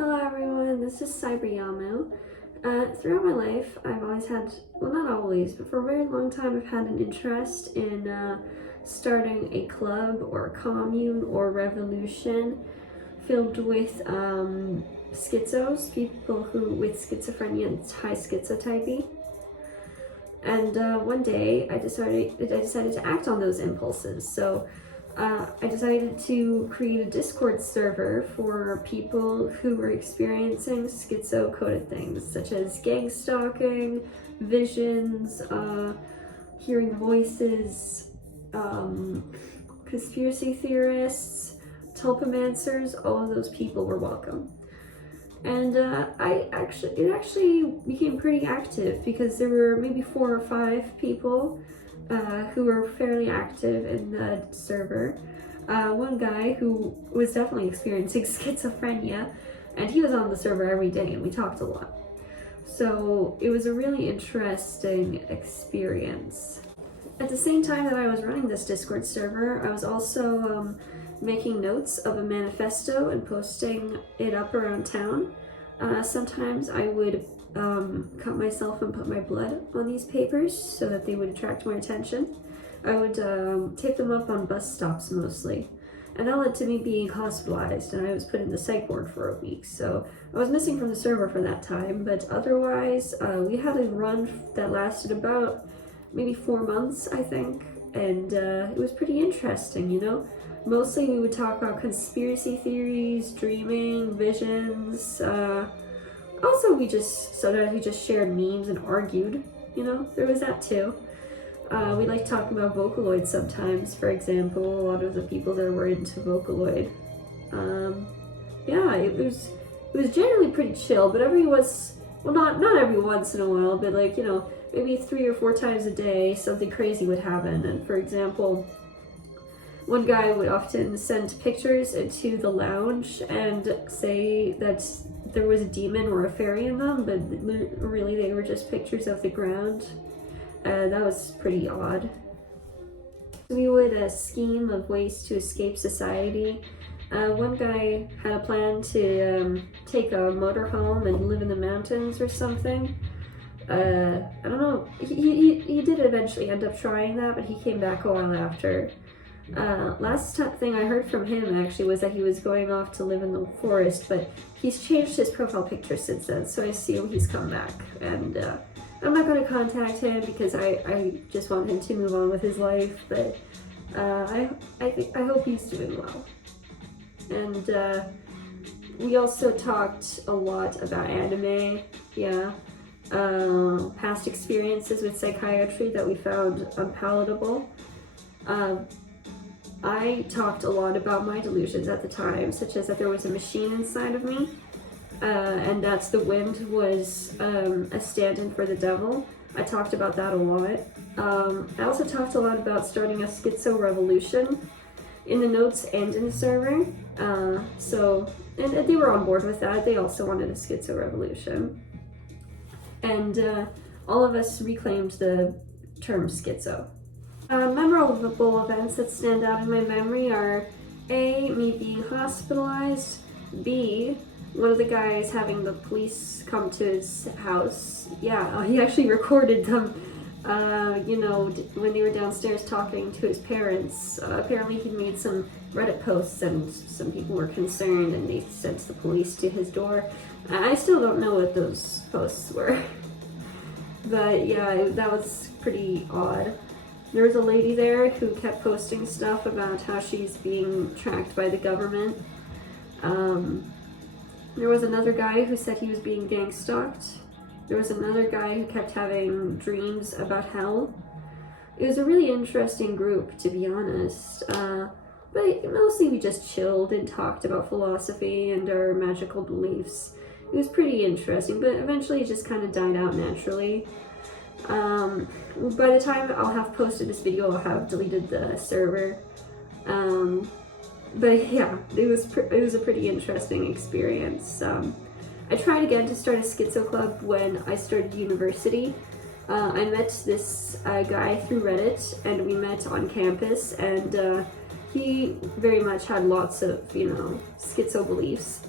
Hello everyone, this is Cyberyamu. Throughout my life, I've always had, well not always, but for a very long time I've had an interest in starting a club or a commune or revolution filled with schizos, people with schizophrenia and high schizotypy. And one day I decided to act on those impulses. So I decided to create a Discord server for people who were experiencing schizo-coded things, such as gang stalking, visions, hearing voices, conspiracy theorists, tulpamancers. All of those people were welcome. And it actually became pretty active because there were maybe 4 or 5 people who were fairly active in the server. One guy who was definitely experiencing schizophrenia, and he was on the server every day and we talked a lot. So it was a really interesting experience. At the same time that I was running this Discord server, I was also making notes of a manifesto and posting it up around town. Sometimes I would cut myself and put my blood on these papers so that they would attract more attention. I would tape them up on bus stops mostly. And that led to me being hospitalized, and I was put in the psych ward for a week. So I was missing from the server for that time, but otherwise we had a run that lasted about maybe 4 months, I think. And it was pretty interesting, you know? Mostly we would talk about conspiracy theories, dreaming, visions. Also we just shared memes and argued, you know, there was that too. We like talking about Vocaloid sometimes, for example. A lot of the people there were into Vocaloid. Yeah, it was generally pretty chill, but not every once in a while, but like, you know, maybe 3 or 4 times a day something crazy would happen. And for example, one guy would often send pictures into the lounge and say that there was a demon or a fairy in them, but really they were just pictures of the ground. That was pretty odd. We would scheme of ways to escape society. One guy had a plan to take a motorhome and live in the mountains or something. I don't know, he did eventually end up trying that, but he came back a while after. Last thing I heard from him actually was that he was going off to live in the forest, but he's changed his profile picture since then, so I assume he's come back. And I'm not going to contact him because I just want him to move on with his life, but I hope he's doing well. And we also talked a lot about anime, yeah. Past experiences with psychiatry that we found unpalatable. I talked a lot about my delusions at the time, such as that there was a machine inside of me, and that the wind was a stand-in for the devil. I talked about that a lot. I also talked a lot about starting a schizo revolution in the notes and in the server. And they were on board with that. They also wanted a schizo revolution. And all of us reclaimed the term schizo. Memorable events that stand out in my memory are A, me being hospitalized, B, one of the guys having the police come to his house. Yeah, he actually recorded them, you know, when they were downstairs talking to his parents. Apparently he made some Reddit posts and some people were concerned and they sent the police to his door. I still don't know what those posts were. But yeah, that was pretty odd. There was a lady there who kept posting stuff about how she's being tracked by the government. There was another guy who said he was being gang stalked. There was another guy who kept having dreams about hell. It was a really interesting group, to be honest. But mostly we just chilled and talked about philosophy and our magical beliefs. It was pretty interesting, but eventually it just kind of died out naturally. By the time I'll have posted this video, I'll have deleted the server. But yeah, it was a pretty interesting experience. I tried again to start a schizo club when I started university. I met this guy through Reddit, and we met on campus, and he very much had lots of, you know, schizo beliefs.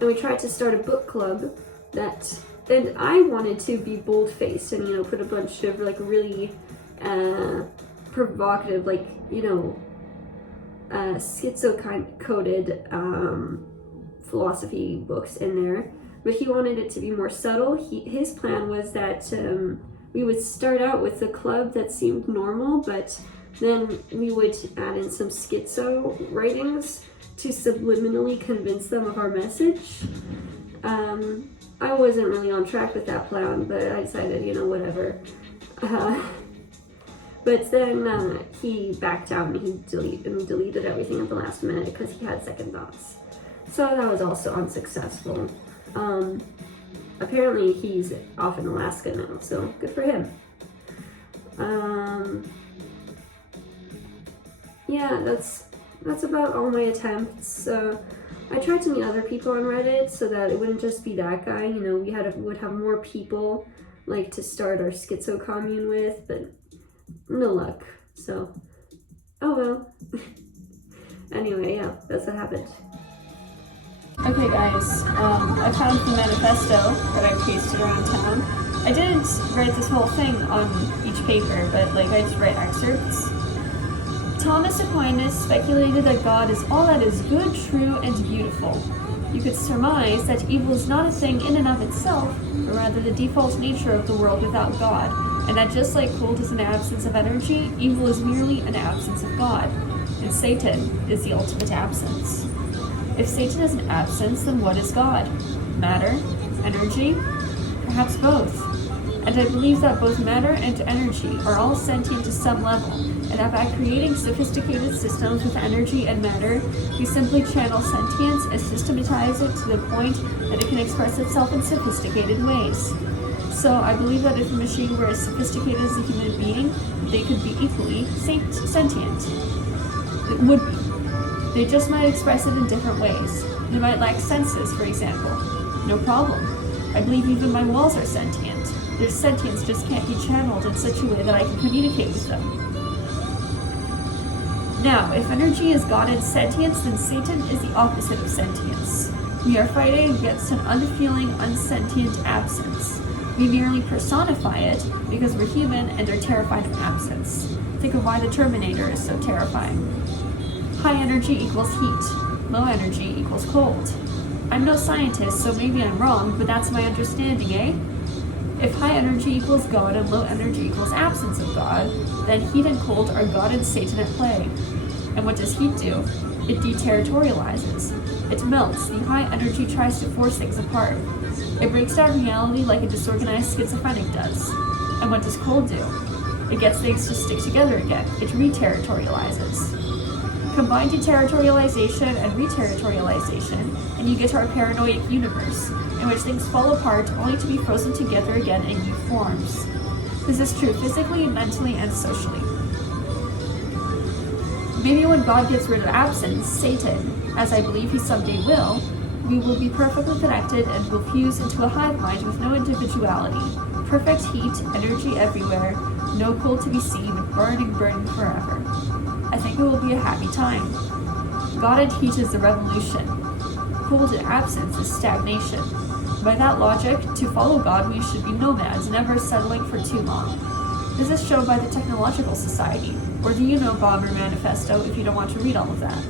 and we tried to start a book club and I wanted to be bold-faced and, you know, put a bunch of, like, really provocative, like, you know, schizo-coded philosophy books in there, but he wanted it to be more subtle. His plan was that we would start out with a club that seemed normal, but then we would add in some schizo writings to subliminally convince them of our message. I wasn't really on track with that plan, but I decided, you know, whatever. But then he backed out and he deleted everything at the last minute because he had second thoughts. So that was also unsuccessful. Apparently he's off in Alaska now, so good for him. Yeah, that's about all my attempts. I tried to meet other people on Reddit so that it wouldn't just be that guy. You know, we would have more people like to start our schizo commune with, but no luck. So, oh well. Anyway, yeah, that's what happened. Okay guys, I found the manifesto that I pasted around town. I didn't write this whole thing on each paper, but like I just write excerpts. Thomas Aquinas speculated that God is all that is good, true, and beautiful. You could surmise that evil is not a thing in and of itself, but rather the default nature of the world without God, and that just like cold is an absence of energy, evil is merely an absence of God, and Satan is the ultimate absence. If Satan is an absence, then what is God? Matter? Energy? Perhaps both. And I believe that both matter and energy are all sentient to some level, and that by creating sophisticated systems with energy and matter, we simply channel sentience and systematize it to the point that it can express itself in sophisticated ways. So I believe that if a machine were as sophisticated as a human being, they could be equally sentient. It would be. They just might express it in different ways. They might lack senses, for example. No problem. I believe even my walls are sentient. Their sentience just can't be channeled in such a way that I can communicate with them. Now, if energy is God and sentience, then Satan is the opposite of sentience. We are fighting against an unfeeling, unsentient absence. We merely personify it because we're human and are terrified of absence. Think of why the Terminator is so terrifying. High energy equals heat. Low energy equals cold. I'm no scientist, so maybe I'm wrong, but that's my understanding, eh? If high energy equals God and low energy equals absence of God, then heat and cold are God and Satan at play. And what does heat do? It deterritorializes. It melts. The high energy tries to force things apart. It breaks down reality like a disorganized schizophrenic does. And what does cold do? It gets things to stick together again. It reterritorializes. Combine deterritorialization and reterritorialization, and you get our paranoid universe, in which things fall apart only to be frozen together again in new forms. This is true physically, mentally, and socially. Maybe when God gets rid of absence, Satan, as I believe he someday will, we will be perfectly connected and will fuse into a hive mind with no individuality. Perfect heat, energy everywhere, no cold to be seen, burning forever. I think it will be a happy time. God and heat is the revolution. Cold and absence is stagnation. By that logic, to follow God, we should be nomads, never settling for too long. This is shown by the Technological Society, or the Unabomber Manifesto if you don't want to read all of that.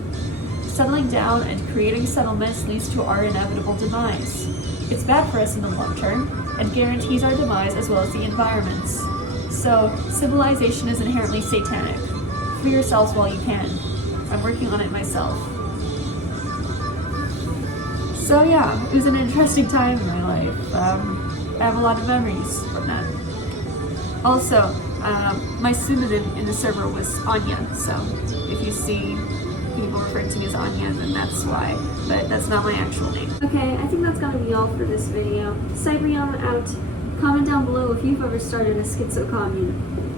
Settling down and creating settlements leads to our inevitable demise. It's bad for us in the long term, and guarantees our demise as well as the environment's. So, civilization is inherently satanic. Free yourselves while you can. I'm working on it myself. So yeah, it was an interesting time in my life. I have a lot of memories from that. Also, my pseudonym in the server was Anya, so if you see people referring to me as Anya, then that's why, but that's not my actual name. Okay, I think that's gonna be all for this video. Cybrion out. Comment down below if you've ever started a schizo commune.